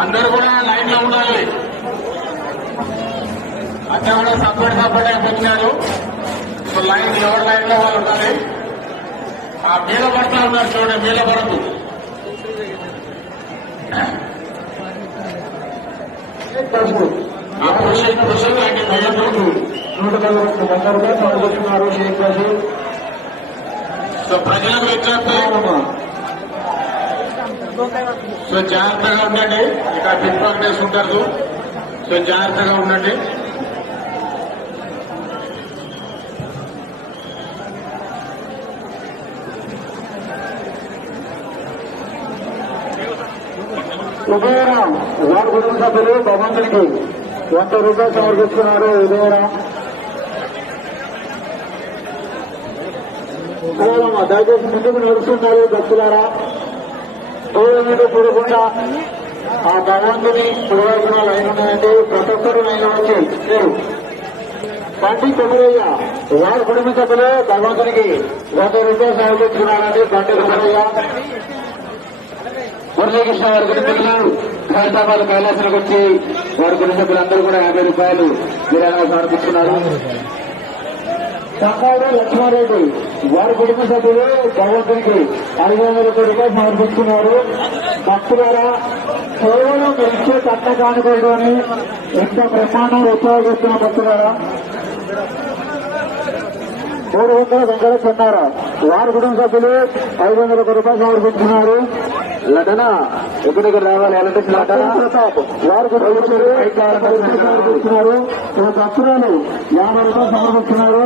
అందరూ కూడా లైన్లో ఉండాలి. అంతా కూడా సపోర్ట్ సపోర్ట్ అయిపోతున్నారు. సో లైన్ ఎవరి లైన్ లో వాళ్ళు ఉండాలి ఆ మీద పడతా ఉన్నారు చూడండి మీద పడదు ఆ పురుష పురుష లాంటి భయంతో నూట నలభై వందలుగా పాల్గొంటున్నారు షేక్ రషీద్ సో ప్రజలకు విజ్ఞప్తి సో జాగ్రత్తగా ఉండండి ఇక్కడ పిక్ పాకెటర్స్ ఉంటారు సో జాగ్రత్తగా ఉండండి ఉదయరాం వార్డు కుటుంబ సభ్యులు భగవంతుడికి వంద రూపాయలు సమర్పిస్తున్నారు ఉదయరాం దయచేసి ముందుకు నడుస్తున్నారు భక్తులారా. పూర్వమీద మీద చూడకుండా ఆ భగవంతుని పురవైపున లైన్ ఉన్నాయండి. ప్రతి ఒక్కరు లైన్ వచ్చి మీరు. బండి కొమరయ్య వారి కుటుంబ సభ్యులు భగవంతునికి వంద రూపాయలు సమర్పిస్తున్నారండి బండి కొమరయ్య మురళీకృష్ణ వారి కుటుంబీకులు హైదరాబాద్ కైలాసానికి వచ్చి వారి కుటుంబ సభ్యులందరూ కూడా యాభై రూపాయలు విరాళాలు సమర్పిస్తున్నారు సంగాడు లక్ష్మారెడ్డి వారి కుటుంబ సభ్యులు భగవంతునికి ఐదు వందల రూపాయలు సమర్పిస్తున్నారు భక్తులారా కేవలం మీరు ఇచ్చే కట్ట కానుకోవడాన్ని ఎంత బ్రహ్మాండం ఉపయోగిస్తున్న భక్తులారా మూడు వందల వెంకట చెన్నారా వారి కుటుంబ సభ్యులు ఐదు వందల రూపాయలు సమర్పిస్తున్నారు లటన ఎక్కడికి రావాలి ఎలక్ట్రిక్ లటన ప్రతాప్ వారి కుటుంబ యాభై రూపాయలు సమర్పిస్తున్నారు